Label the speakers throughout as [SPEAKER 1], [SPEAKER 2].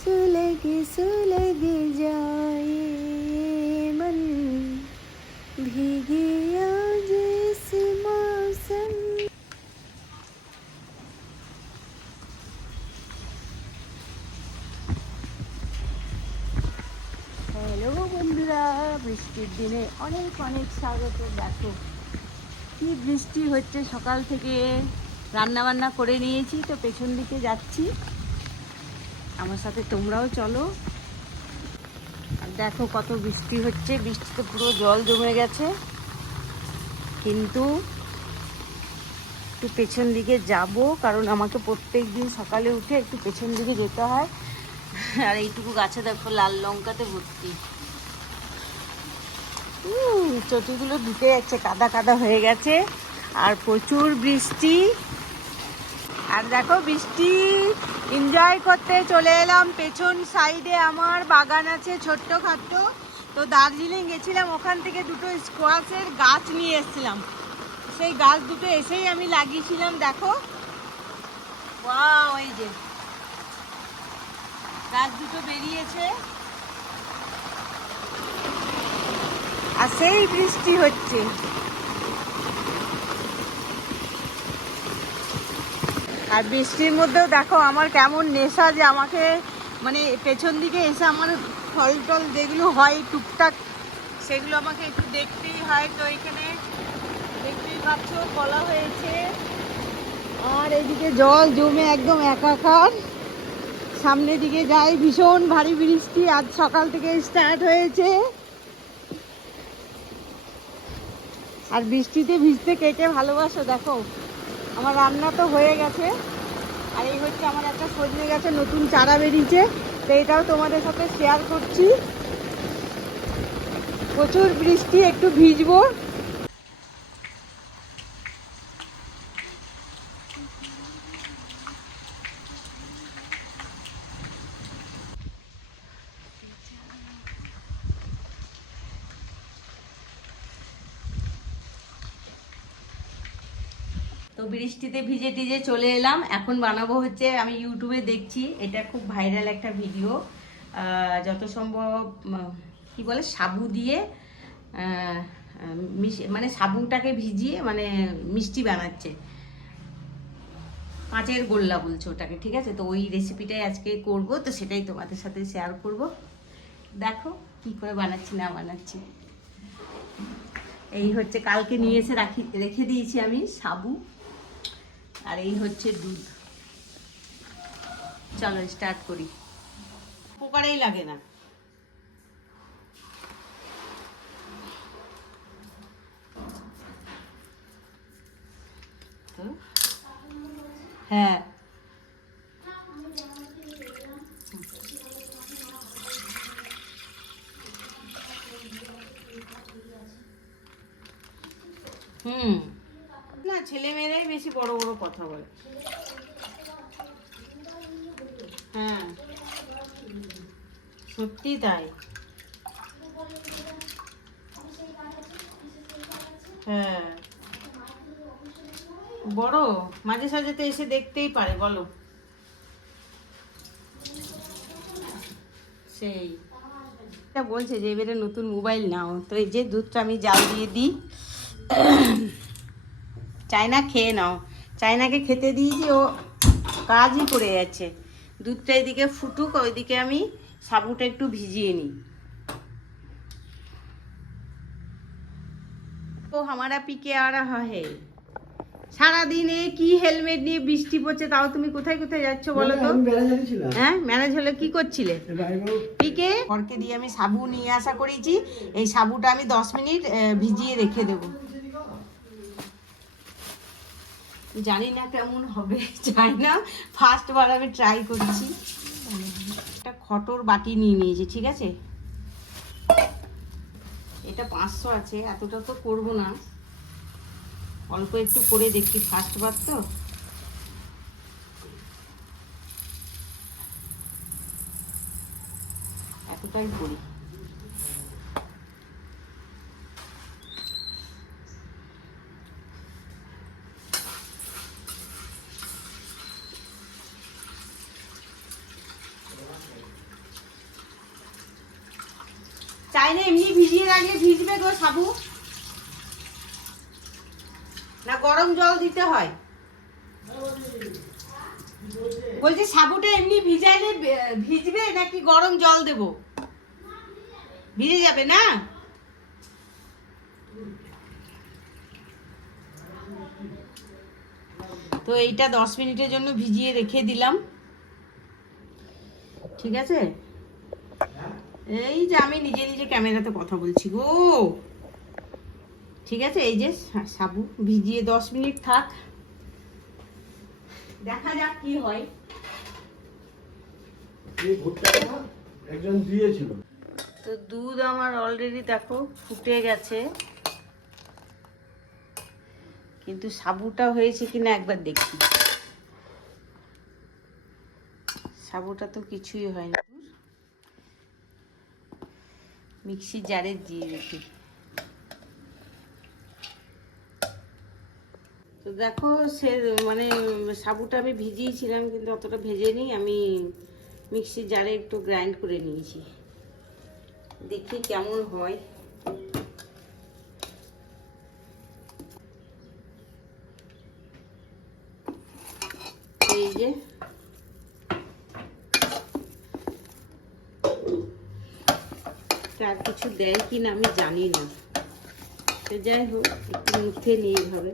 [SPEAKER 1] सुलग सुलग जाए मन भीगे आज इस मौसम হ্যালো বন্ধুরা বৃষ্টির দিনে অনেক অনেক স্বাগত দেখো কি বৃষ্টি হচ্ছে সকাল থেকে রান্না বান্না করে নিয়েছি, তো পেছন দিকে যাচ্ছি। আমার সাথে তোমরাও চলো। আর দেখো কত বৃষ্টি হচ্ছে বৃষ্টিতে পুরো জল জমে গেছে। কিন্তু একটু পেছন দিকে যাব, কারণ আমাকে প্রত্যেক দিন সকালে উঠে একটু পেছন দিকে যেতে হয়। আর এইটুকু গাছে দেখো লাল লঙ্কাতে ভর্তি। চটিগুলো ঢুকে যাচ্ছে কাদা কাদা হয়ে গেছে। আর প্রচুর বৃষ্টি। আর দেখো বৃষ্টি এনজয় করতে চলে এলাম পেছন সাইডে আমার বাগান আছে ছোট্ট খাট্ট তো দার্জিলিং গেছিলাম, ওখান থেকে দুটো স্কোয়াশের গাছ নিয়ে এসেছিলাম। সেই গাছ দুটো এসেই আমি লাগিয়েছিলাম, দেখো। এই যে। গাছ দুটো বেরিয়েছে। আর সেই বৃষ্টি হচ্ছে। আর বৃষ্টির মধ্যেও দেখো আমার কেমন নেশা যে আমাকে মানে পেছন দিকে এসে আমার ফল টল যেগুলো হয় টুকটাক, সেগুলো আমাকে একটু দেখতেই হয়। তো এখানে দেখতেই পাচ্ছ, কলা হয়েছে। আর এদিকে জল জমে একদম একাকার। সামনের দিকে যাই, ভীষণ ভারী বৃষ্টি। আজ সকাল থেকে স্টার্ট হয়েছে। আর বৃষ্টিতে ভিজতে কে কে ভালোবাসো, দেখো। আমার রান্না তো হয়ে গেছে। আর এই হচ্ছে আমার একটা সজনে গেছে নতুন চারা বেরিয়েছে, তো এটাও তোমাদের সাথে শেয়ার করছি। প্রচুর বৃষ্টি, একটু ভিজবো। বৃষ্টিতে ভিজে টিজে চলে এলাম। এখন বানাবো হচ্ছে, আমি ইউটিউবে দেখছি, এটা খুব ভাইরাল একটা ভিডিও যত সম্ভব কি বলে, সাবু দিয়ে মানে সাবুটাকে ভিজিয়ে মানে মিষ্টি বানাচ্ছে। কাঁচের গোল্লা বলছে ওটাকে, ঠিক আছে? তো ওই রেসিপিটাই আজকে করব, তো সেটাই তোমাদের সাথে শেয়ার করব। দেখো কি করে বানাচ্ছি, না বানাচ্ছি। এই হচ্ছে, কালকে নিয়ে এসে রাখি, রেখে দিয়েছি আমি সাবু। আর এই হচ্ছে দুধ। চলো স্টার্ট করি। পোকারেই লাগে না। হ্যাঁ। হুম। ছেলে মেয়েরাই বেশি বড় বড় কথা বলে। হ্যাঁ। সত্যি তাই। হ্যাঁ। বড়, মাঝে সাঝে তো এসে দেখতেই পারে, বলো। সেই। বলছে যে, এবারে নতুন মোবাইল নাও। তো এই যে দুধটা আমি জাল দিয়ে দিই। চায়না খেয়ে নাও। চায়নাকে খেতে দিয়েছি ও কাজই করে যাচ্ছে। দুধটা এদিকে ফুটুক ওইদিকে আমি সাবুটা একটু ভিজিয়ে নিই। ও হামারা পিকে আর হে। সারাদিন সারাদিনে কি হেলমেট নিয়ে বৃষ্টি পড়ছে তাও তুমি কোথায় কোথায় যাচ্ছ বলো তো? হ্যাঁ ম্যানেজ হলে কি করছিলে? পিকে? ঘরকে দিয়ে আমি সাবু নিয়ে আসা করেছি। এই সাবুটা আমি দশ মিনিট ভিজিয়ে রেখে দেব। জানি না কেমন হবে জানি না। ফার্স্ট বার আমি ট্রাই করছি। একটা খটর বাটি নিয়ে নিয়েছি, ঠিক আছে? এটা পাঁচশো আছে, এতটা তো করব না। অল্প একটু করে দেখি ফার্স্ট বার তো। এতটাই করি। চাইলে এমনি ভিজিয়ে রাখলে ভিজবে গো সাবু। না, গরম জল দিতে হয়। বলছি, সাবুটা এমনি ভিজাইলে ভিজবে নাকি গরম জল দেব? ভিজে যাবে না? তো এইটা দশ মিনিটের জন্য ভিজিয়ে রেখে দিলাম। ঠিক আছে? এই যে আমি নিজে নিজে ক্যামেরাতে কথা বলছি গো। ঠিক আছে? এই যে সাবু ভিজিয়ে দশ মিনিট থাক। দেখা যাক কি হয়।
[SPEAKER 2] একজন দিয়েছিল।
[SPEAKER 1] তো দুধ আমার অলরেডি দেখো ফুটে গেছে। কিন্তু সাবুটা হয়েছে কিনা একবার দেখি। সাবুটা তো কিছুই হয় না মিক্সি জারে দিয়ে রেখে তো দেখো সে মানে সাবুটা আমি ভিজিয়েছিলাম, কিন্তু অতটা ভেজে নিই। আমি মিক্সি জারে একটু গ্রাইন্ড করে নিয়েছি। দেখি কেমন হয় এই যে আর কিছু দেয় কি না আমি জানি না। তো যাই হোক, একটু মুখে নিয়ে হবে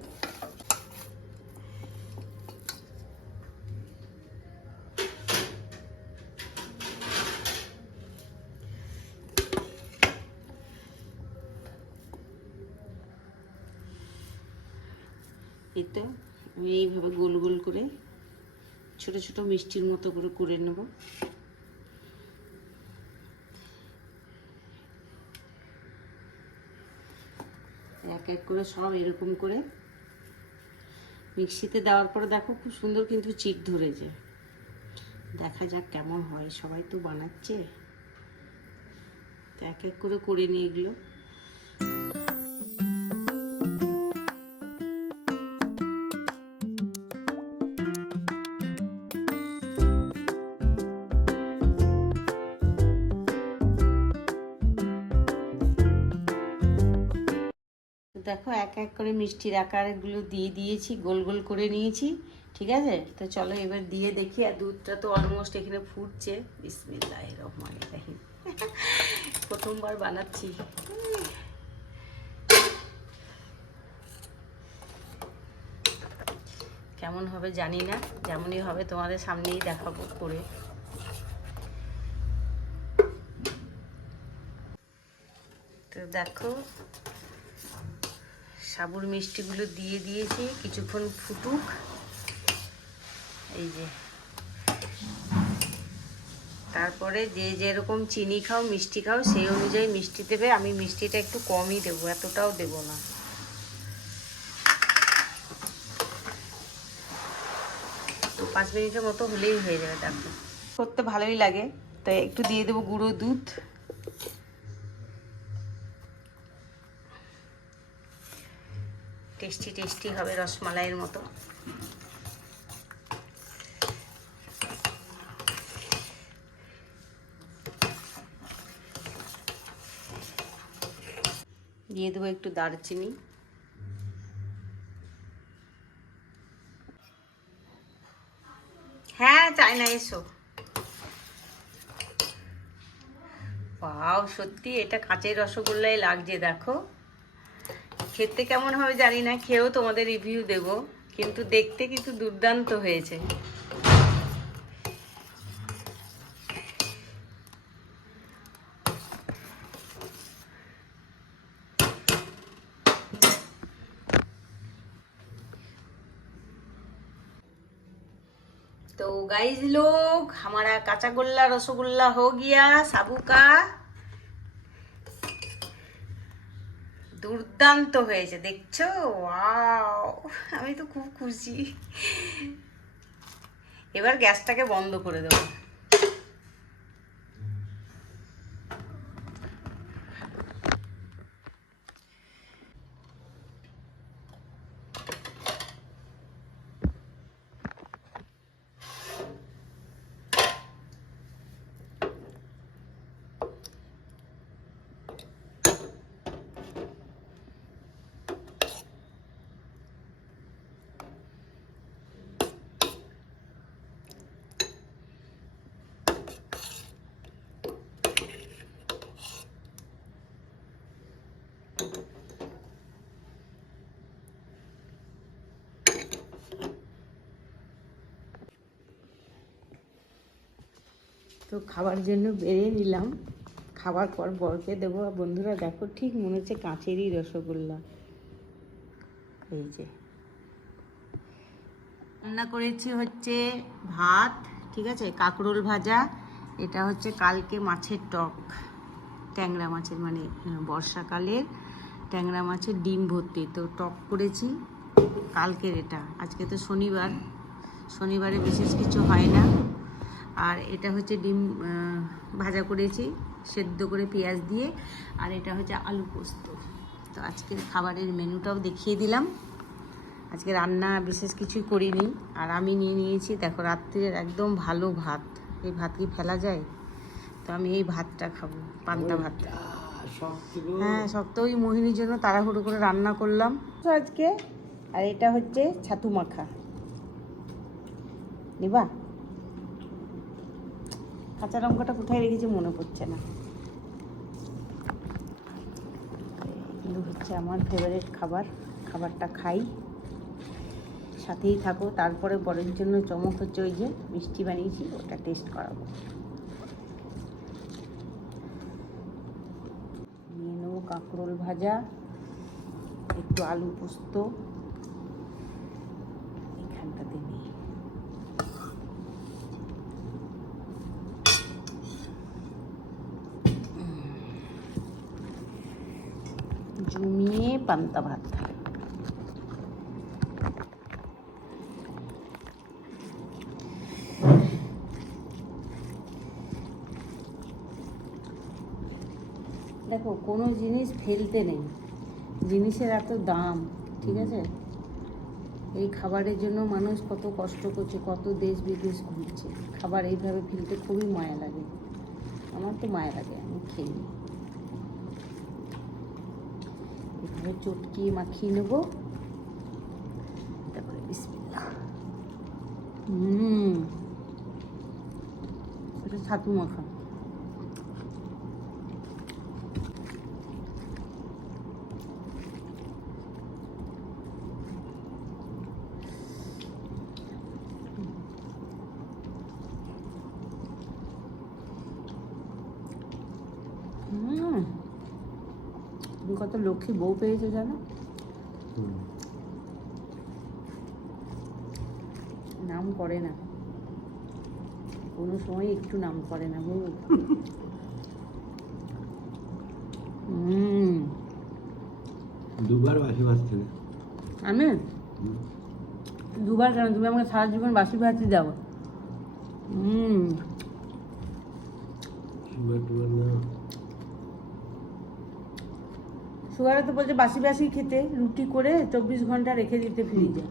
[SPEAKER 1] এই আমি এইভাবে গোল গোল করে ছোট ছোট মিষ্টির মতো করে করে নেব। এক করে সব এরকম করে মিক্সিতে দেওয়ার পরে দেখো খুব সুন্দর কিন্তু চিট ধরেছে। দেখা যাক কেমন হয়, সবাই তো বানাচ্ছে। এক এক করে করে নিয়ে এগুলো। এক এক করে মিষ্টির আকারগুলো দিয়ে দিয়েছি, গোল গোল করে নিয়েছি, ঠিক আছে? তো চলো এবার দিয়ে দেখি, আর দুধটা তো অলমোস্ট এখানে ফুটছে। বিসমিল্লাহ রহমান রাহিম। প্রথমবার বানাচ্ছি। কেমন হবে জানি না, যেমনই হবে তোমাদের সামনেই দেখাবো করে। তো দেখো সাবুর মিষ্টিগুলো দিয়ে দিয়েছি, কিছুক্ষণ ফুটুক। এই যে। তারপরে যে যেরকম চিনি খাও, মিষ্টি খাও, সেই অনুযায়ী মিষ্টি দেবে। আমি মিষ্টিটা একটু কমই দেবো, এতটাও দেবো না। তো পাঁচ মিনিটের মতো হলেই হয়ে যাবে, দেখো। করতে ভালোই লাগে। তাই একটু দিয়ে দেবো গুঁড়ো দুধ। টেস্টি টেস্টি হবে রসমালাইয়ের মতো। দিয়ে দেবো একটু দারচিনি। হ্যাঁ চাই না এসো। পাও সত্যি, এটা কাঁচের রসগোল্লাই লাগছে, দেখো। খেতে কেমন হবে জানি না খেয়েও তোমাদের রিভিউ দেব কিন্তু দেখতে কিন্তু দুর্দান্ত হয়েছে तो गाइस लोग हमारा काचा गोल्ला रसगुल्ला हो गया साबू का দুর্দান্ত হয়েছে দেখছ? আমি তো খুব খুশি। এবার গ্যাসটাকে বন্ধ করে দেবো। তো খাবার জন্য বেরিয়ে নিলাম। খাবার পর বরকে দেবো। বন্ধুরা, দেখো ঠিক মনে হচ্ছে কাঁচেরই রসগোল্লা। এই যে। রান্না করেছি হচ্ছে ভাত, ঠিক আছে? কাঁকরোল ভাজা। এটা হচ্ছে কালকে মাছের টক। ট্যাংরা মাছের মানে বর্ষাকালের ট্যাংরা মাছের ডিম ভর্তি। তো টক করেছি কালকের এটা। আজকে তো শনিবার। শনিবারে বিশেষ কিছু হয় না। আর এটা হচ্ছে ডিম ভাজা করেছি সেদ্ধ করে পেঁয়াজ দিয়ে আর এটা হচ্ছে আলু পোস্ত। তো আজকের খাবারের মেনুটাও দেখিয়ে দিলাম। আজকে রান্না বিশেষ কিছুই করিনি আর আমি নিয়ে নিয়েছি দেখো রাত্রির একদম ভালো ভাত। এই ভাত কি ফেলা যায়? তো আমি এই ভাতটা খাব পান্তা ভাত হ্যাঁ সব তো ওই মোহিনীর জন্য তাড়াহুড়ো করে রান্না করলাম। তো আজকে আর এটা হচ্ছে ছাতু মাখা। নিবা? কাঁচা লঙ্কাটা কোথায় রেখেছি মনে পড়ছে না। এগুলো হচ্ছে আমার ফেভারিট খাবার, খাবারটা খাই। সাথেই থাকো, তারপরে বরের জন্য চমক হচ্ছে ওই যে মিষ্টি বানিয়েছি, ওটা টেস্ট করাবো। নিয়ে নেব কাঁকরোল ভাজা, একটু আলু পোস্ত এখানটাতে নিই জমিয়ে পান্তা ভাত দেখো, কোনো জিনিস ফেলতে নেই। জিনিসের এত দাম, ঠিক আছে? এই খাবারের জন্য মানুষ কত কষ্ট করছে, কত দেশ বিদেশ ঘুরছে। খাবার এইভাবে ফেলতে খুবই মায়া লাগে। আমার তো মায়া লাগে, আমি খেয়ে নিই এভাবে চটকিয়ে মাখিয়ে নেব। তারপরে বিসমিল্লা হুম ছাতু মাখা হুম তুমি কত লক্ষ্মী বউ পেয়েছে জানো? নাম করে না। কোনো সময় একটু নাম করে না বউ। হুম।
[SPEAKER 2] দুবার বাসি বাঁচতে
[SPEAKER 1] আমি? দুবার কেন? তুমি আমাকে সারা জীবন বাসি ভাতই দাও। হুম।
[SPEAKER 2] সুগার
[SPEAKER 1] তো বলছে বাসি বাসি খেতে, রুটি করে চব্বিশ ঘণ্টা রেখে দিতে ফ্রিজে।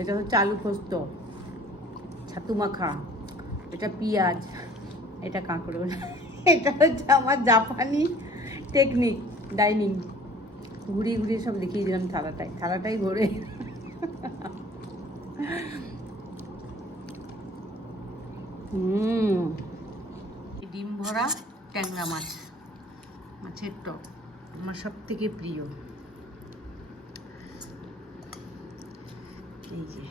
[SPEAKER 1] এটা হচ্ছে আলু পোস্ত, ছাতু মাখা, এটা পিঁয়াজ, এটা কাঁকড়োল এটা হচ্ছে আমার জাপানি টেকনিক ডাইনিং ঘুরিয়ে ঘুরিয়ে সব দেখিয়ে দিলাম থালাটায়, থালাটাই ঘোরে হুম। ডিম ভরা। ট্যাংরা মাছ মাছের টক আমার সব থেকে প্রিয়। এই যে।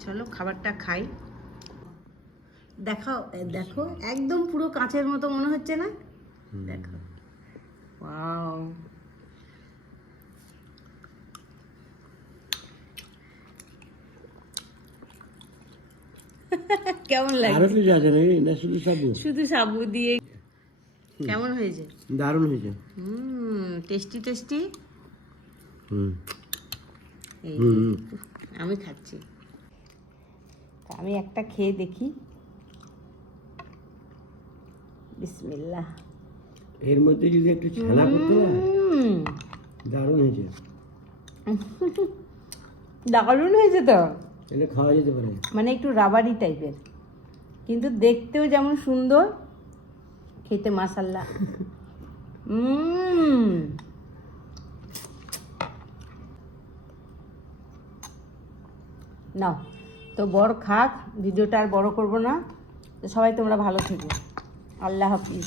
[SPEAKER 1] চলো খাবারটা খাই। দেখাও দেখো একদম পুরো কাঁচের মতো মনে হচ্ছে না? দেখো। ওয়াও। কেমন
[SPEAKER 2] আরও
[SPEAKER 1] লাগে
[SPEAKER 2] কিছু আছে নাকি? না শুধু সাবু?
[SPEAKER 1] শুধু সাবু দিয়ে। কেমন হয়েছে?
[SPEAKER 2] দারুণ হয়েছে।
[SPEAKER 1] Hmm tasty tasty
[SPEAKER 2] hmm.
[SPEAKER 1] আমি খাচ্ছি। আমি একটা খেয়ে দেখি। বিসমিল্লাহ।
[SPEAKER 2] এর মধ্যে যদি একটু ছানা করতে দারুণ হয়েছে।
[SPEAKER 1] দারুণ হয়েছে তো?
[SPEAKER 2] এটা খাওয়া যেতে পারে।
[SPEAKER 1] মানে একটু রাবারি টাইপের। কিন্তু দেখতেও যেমন সুন্দর, খেতে মাসাল্লা নাও, তো বড় খাক, ভিডিওটা আর বড় করব না। তো সবাই তোমরা ভালো থেকো। আল্লাহ হাফিজ।